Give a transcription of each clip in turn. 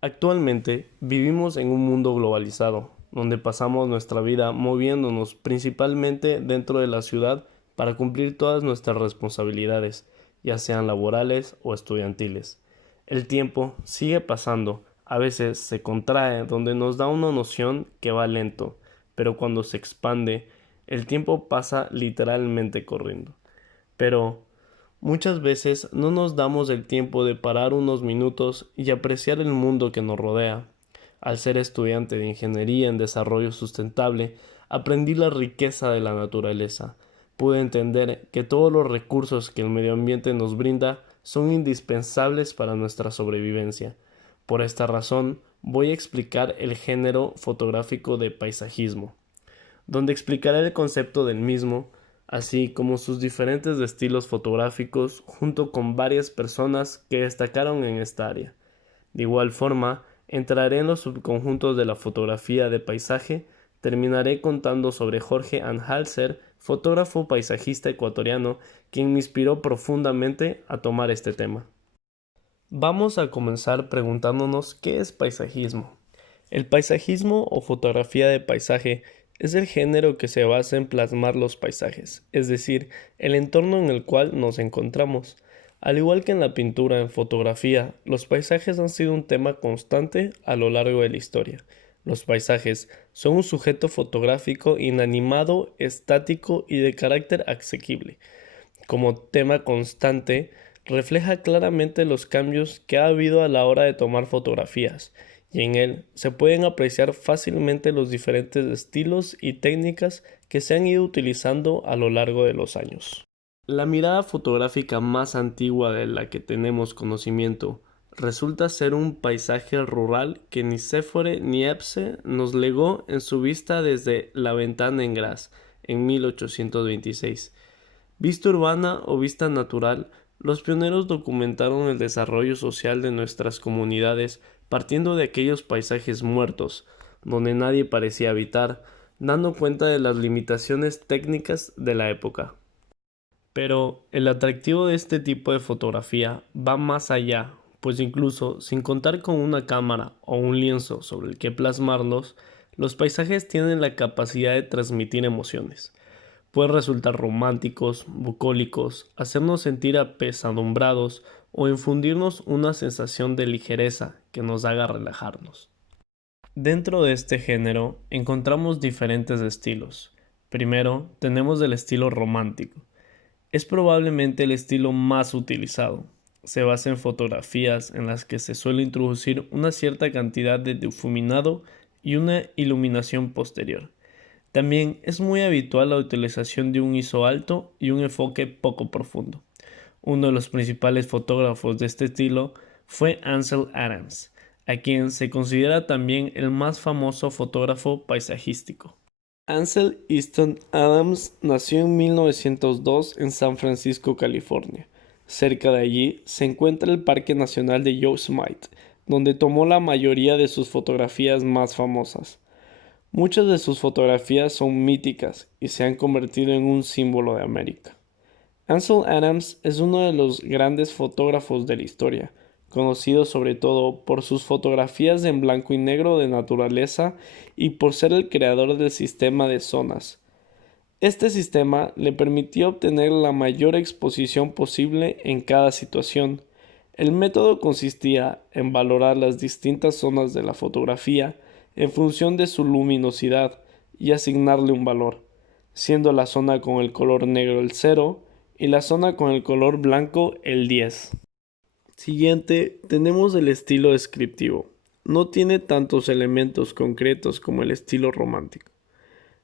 Actualmente vivimos en un mundo globalizado, donde pasamos nuestra vida moviéndonos principalmente dentro de la ciudad para cumplir todas nuestras responsabilidades, ya sean laborales o estudiantiles. El tiempo sigue pasando, a veces se contrae, donde nos da una noción que va lento, pero cuando se expande, el tiempo pasa literalmente corriendo. Pero muchas veces no nos damos el tiempo de parar unos minutos y apreciar el mundo que nos rodea. Al ser estudiante de Ingeniería en Desarrollo Sustentable, aprendí la riqueza de la naturaleza. Pude entender que todos los recursos que el medio ambiente nos brinda son indispensables para nuestra sobrevivencia. Por esta razón, voy a explicar el género fotográfico de paisajismo, donde explicaré el concepto del mismo, así como sus diferentes estilos fotográficos, junto con varias personas que destacaron en esta área. De igual forma, entraré en los subconjuntos de la fotografía de paisaje, terminaré contando sobre Jorge Anhalser, fotógrafo paisajista ecuatoriano, quien me inspiró profundamente a tomar este tema. Vamos a comenzar preguntándonos qué es paisajismo. El paisajismo o fotografía de paisaje es el género que se basa en plasmar los paisajes, es decir, el entorno en el cual nos encontramos. Al igual que en la pintura en fotografía, los paisajes han sido un tema constante a lo largo de la historia. Los paisajes son un sujeto fotográfico inanimado, estático y de carácter asequible. Como tema constante, refleja claramente los cambios que ha habido a la hora de tomar fotografías, y en él se pueden apreciar fácilmente los diferentes estilos y técnicas que se han ido utilizando a lo largo de los años. La mirada fotográfica más antigua de la que tenemos conocimiento resulta ser un paisaje rural que ni Séfore ni Epse nos legó en su vista desde La Ventana en Gras en 1826. Vista urbana o vista natural, los pioneros documentaron el desarrollo social de nuestras comunidades partiendo de aquellos paisajes muertos, donde nadie parecía habitar, dando cuenta de las limitaciones técnicas de la época. Pero el atractivo de este tipo de fotografía va más allá, pues incluso sin contar con una cámara o un lienzo sobre el que plasmarlos, los paisajes tienen la capacidad de transmitir emociones. Pueden resultar románticos, bucólicos, hacernos sentir apesadumbrados o infundirnos una sensación de ligereza que nos haga relajarnos. Dentro de este género encontramos diferentes estilos. Primero, tenemos el estilo romántico. Es probablemente el estilo más utilizado. Se basa en fotografías en las que se suele introducir una cierta cantidad de difuminado y una iluminación posterior. También es muy habitual la utilización de un ISO alto y un enfoque poco profundo. Uno de los principales fotógrafos de este estilo fue Ansel Adams, a quien se considera también el más famoso fotógrafo paisajístico. Ansel Easton Adams nació en 1902 en San Francisco, California. Cerca de allí se encuentra el Parque Nacional de Yosemite, donde tomó la mayoría de sus fotografías más famosas. Muchas de sus fotografías son míticas y se han convertido en un símbolo de América. Ansel Adams es uno de los grandes fotógrafos de la historia, conocido sobre todo por sus fotografías en blanco y negro de naturaleza y por ser el creador del sistema de zonas. Este sistema le permitió obtener la mayor exposición posible en cada situación. El método consistía en valorar las distintas zonas de la fotografía en función de su luminosidad y asignarle un valor, siendo la zona con el color negro el 0 y la zona con el color blanco el 10. Siguiente, tenemos el estilo descriptivo. No tiene tantos elementos concretos como el estilo romántico.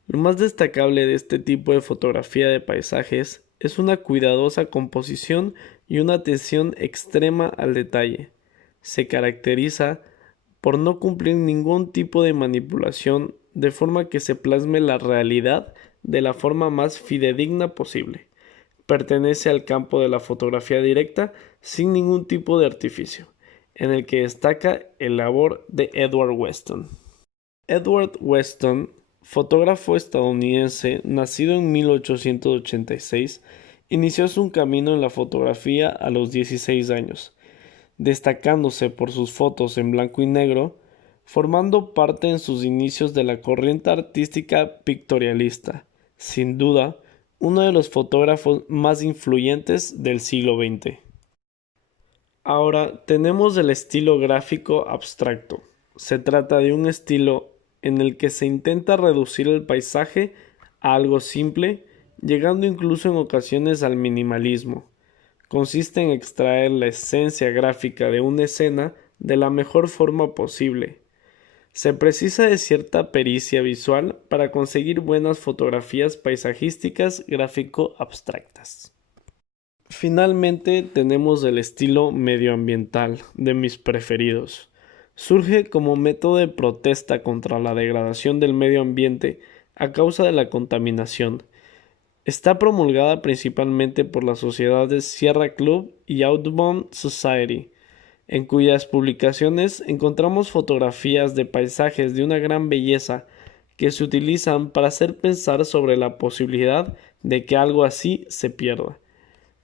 Lo más destacable de este tipo de fotografía de paisajes es una cuidadosa composición y una atención extrema al detalle. Se caracteriza por no cumplir ningún tipo de manipulación de forma que se plasme la realidad de la forma más fidedigna posible. Pertenece al campo de la fotografía directa sin ningún tipo de artificio, en el que destaca el labor de Edward Weston. Edward Weston, fotógrafo estadounidense nacido en 1886, inició su camino en la fotografía a los 16 años. destacándose por sus fotos en blanco y negro, formando parte en sus inicios de la corriente artística pictorialista, sin duda, uno de los fotógrafos más influyentes del siglo XX. Ahora tenemos el estilo gráfico abstracto. Se trata de un estilo en el que se intenta reducir el paisaje a algo simple, llegando incluso en ocasiones al minimalismo. Consiste en extraer la esencia gráfica de una escena de la mejor forma posible. Se precisa de cierta pericia visual para conseguir buenas fotografías paisajísticas gráfico-abstractas. Finalmente tenemos el estilo medioambiental, de mis preferidos. Surge como método de protesta contra la degradación del medio ambiente a causa de la contaminación. Está promulgada principalmente por las sociedades Sierra Club y Audubon Society, en cuyas publicaciones encontramos fotografías de paisajes de una gran belleza que se utilizan para hacer pensar sobre la posibilidad de que algo así se pierda.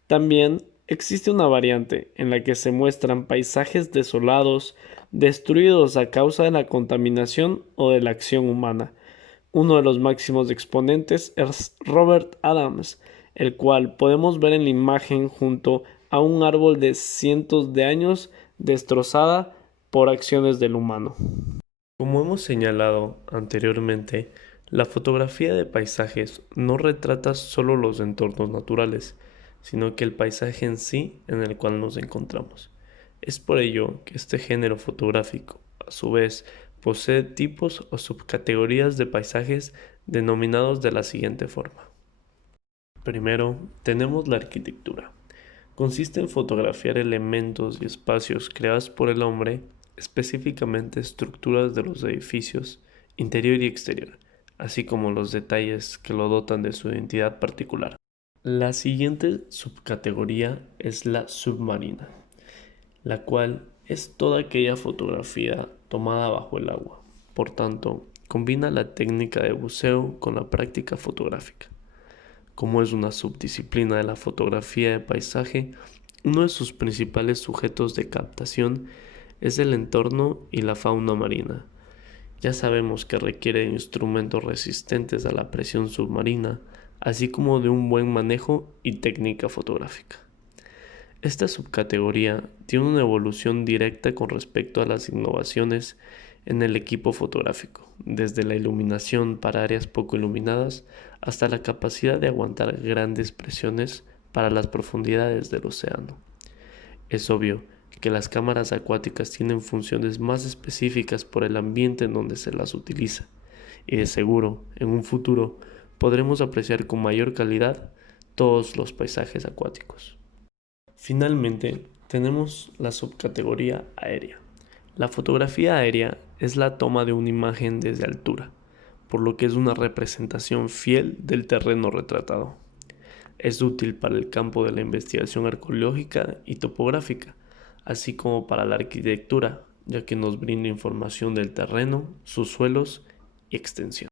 También existe una variante en la que se muestran paisajes desolados, destruidos a causa de la contaminación o de la acción humana. Uno de los máximos exponentes es Robert Adams, el cual podemos ver en la imagen junto a un árbol de cientos de años destrozada por acciones del humano. Como hemos señalado anteriormente, la fotografía de paisajes no retrata solo los entornos naturales, sino que el paisaje en sí en el cual nos encontramos. Es por ello que este género fotográfico, a su vez, posee tipos o subcategorías de paisajes denominados de la siguiente forma. Primero, tenemos la arquitectura. Consiste en fotografiar elementos y espacios creados por el hombre, específicamente estructuras de los edificios, interior y exterior, así como los detalles que lo dotan de su identidad particular. La siguiente subcategoría es la submarina, la cual es toda aquella fotografía tomada bajo el agua. Por tanto, combina la técnica de buceo con la práctica fotográfica. Como es una subdisciplina de la fotografía de paisaje, uno de sus principales sujetos de captación es el entorno y la fauna marina. Ya sabemos que requiere de instrumentos resistentes a la presión submarina, así como de un buen manejo y técnica fotográfica. Esta subcategoría tiene una evolución directa con respecto a las innovaciones en el equipo fotográfico, desde la iluminación para áreas poco iluminadas hasta la capacidad de aguantar grandes presiones para las profundidades del océano. Es obvio que las cámaras acuáticas tienen funciones más específicas por el ambiente en donde se las utiliza, y de seguro, en un futuro, podremos apreciar con mayor calidad todos los paisajes acuáticos. Finalmente, tenemos la subcategoría aérea. La fotografía aérea es la toma de una imagen desde altura, por lo que es una representación fiel del terreno retratado. Es útil para el campo de la investigación arqueológica y topográfica, así como para la arquitectura, ya que nos brinda información del terreno, sus suelos y extensión.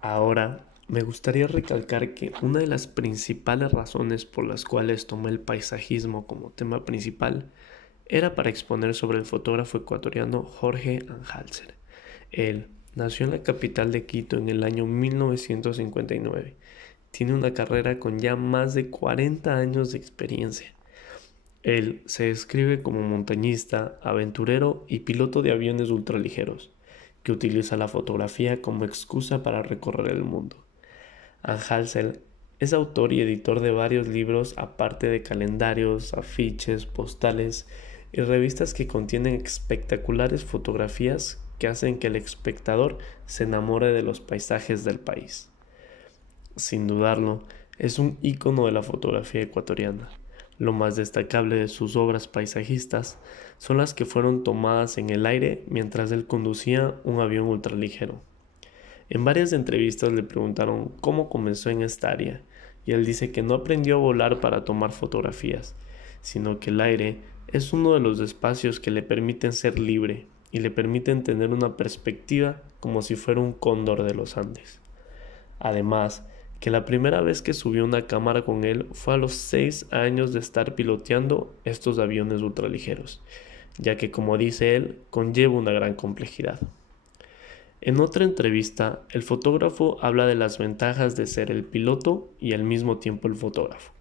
Ahora, me gustaría recalcar que una de las principales razones por las cuales tomé el paisajismo como tema principal era para exponer sobre el fotógrafo ecuatoriano Jorge Anjalser. Él nació en la capital de Quito en el año 1959. Tiene una carrera con ya más de 40 años de experiencia. Él se describe como montañista, aventurero y piloto de aviones ultraligeros, que utiliza la fotografía como excusa para recorrer el mundo. Anjalser es autor y editor de varios libros, aparte de calendarios, afiches, postales y revistas que contienen espectaculares fotografías que hacen que el espectador se enamore de los paisajes del país. Sin dudarlo, es un ícono de la fotografía ecuatoriana. Lo más destacable de sus obras paisajistas son las que fueron tomadas en el aire mientras él conducía un avión ultraligero. En varias entrevistas le preguntaron cómo comenzó en esta área, y él dice que no aprendió a volar para tomar fotografías, sino que el aire es uno de los espacios que le permiten ser libre y le permiten tener una perspectiva como si fuera un cóndor de los Andes. Además, que la primera vez que subió una cámara con él fue a los 6 años de estar piloteando estos aviones ultraligeros, ya que como dice él, conlleva una gran complejidad. En otra entrevista, el fotógrafo habla de las ventajas de ser el piloto y al mismo tiempo el fotógrafo,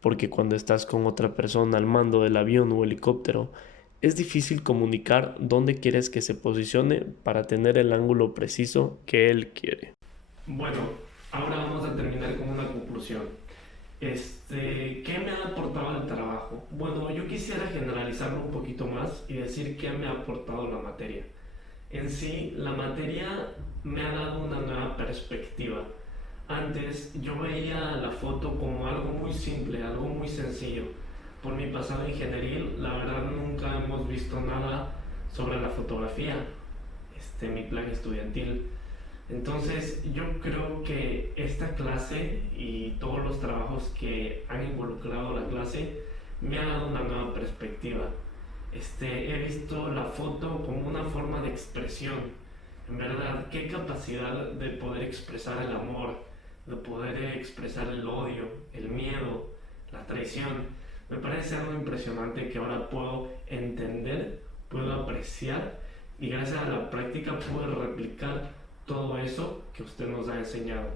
porque cuando estás con otra persona al mando del avión o helicóptero, es difícil comunicar dónde quieres que se posicione para tener el ángulo preciso que él quiere. Bueno, ahora vamos a terminar con una conclusión. ¿Qué me ha aportado el trabajo? Bueno, yo quisiera generalizarlo un poquito más y decir qué me ha aportado la materia. En sí, la materia me ha dado una nueva perspectiva. Antes yo veía la foto como algo muy simple, algo muy sencillo. Por mi pasado ingenieril, la verdad nunca hemos visto nada sobre la fotografía, mi plan estudiantil. Entonces yo creo que esta clase y todos los trabajos que han involucrado la clase me ha dado una nueva perspectiva. He visto la foto como una forma de expresión. En verdad, qué capacidad de poder expresar el amor, de poder expresar el odio, el miedo, la traición. Me parece algo impresionante que ahora puedo entender, puedo apreciar y gracias a la práctica puedo replicar todo eso que usted nos ha enseñado.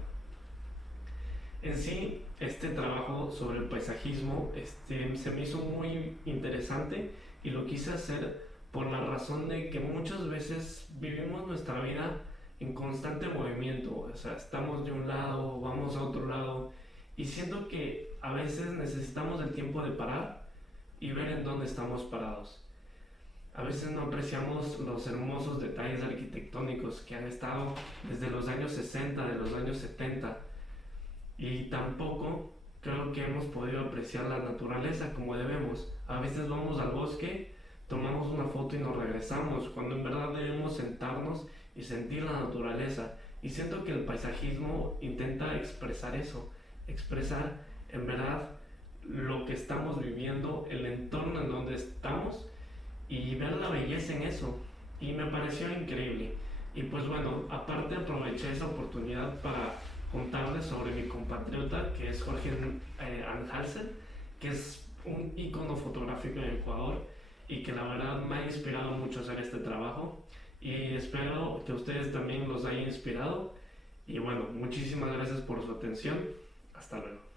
En sí, este trabajo sobre el paisajismo se me hizo muy interesante y lo quise hacer por la razón de que muchas veces vivimos nuestra vida en constante movimiento, o sea, estamos de un lado, vamos a otro lado y siento que a veces necesitamos el tiempo de parar y ver en dónde estamos parados. A veces no apreciamos los hermosos detalles arquitectónicos que han estado desde los años 60, de los años 70 y tampoco creo que hemos podido apreciar la naturaleza como debemos. A veces vamos al bosque, tomamos una foto y nos regresamos, cuando en verdad debemos sentarnos y sentir la naturaleza. Y siento que el paisajismo intenta expresar eso, expresar en verdad lo que estamos viviendo, el entorno en donde estamos y ver la belleza en eso. Y me pareció increíble. Y pues bueno, aparte aproveché esa oportunidad para contarles sobre mi compatriota que es Jorge Anhalsen, que es un ícono fotográfico en Ecuador y que la verdad me ha inspirado mucho a hacer este trabajo y espero que ustedes también los haya inspirado y bueno, muchísimas gracias por su atención, hasta luego.